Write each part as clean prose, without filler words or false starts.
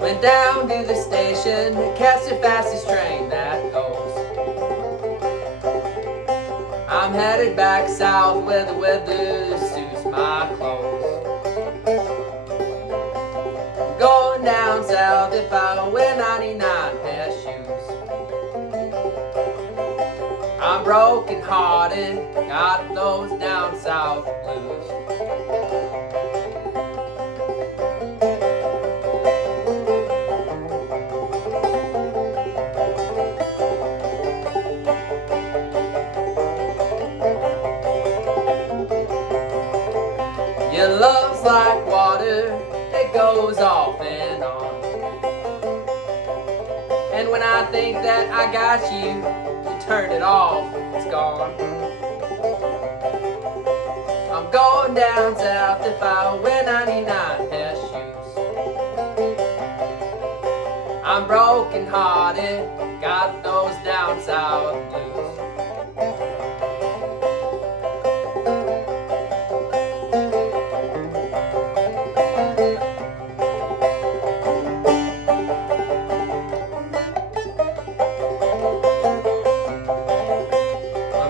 Went down to the station to catch the fastest train that goes. I'm headed back south where the weather suits my clothes. I'm going down south if I wear 99 pair of shoes. I'm broken hearted, got those down south blues. Your love's like water, it goes off and on. And when I think that I got you, you turn it off, it's gone. I'm going down south if I wear 99 pair of shoes. I'm broken hearted, got those down south blues.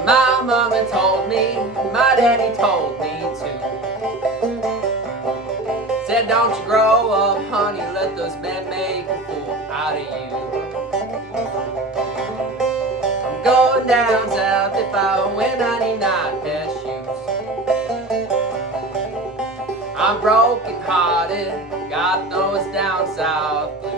My mama told me, my daddy told me too. Said don't you grow up, honey, let those men make a fool out of you. I'm going down south if I wear 99 pair of shoes. I'm broken hearted, got those down south blues.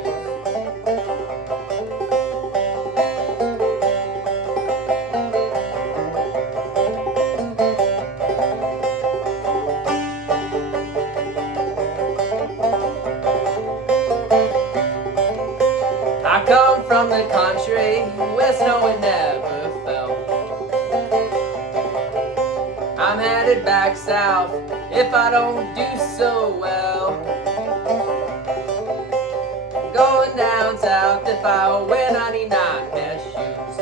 I come from the country where snow it never fell. I'm headed back south if I don't do so well. I'm going down south if I wear 99 pair of shoes.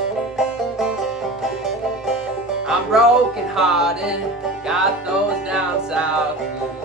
I'm broken hearted, got those down south blues.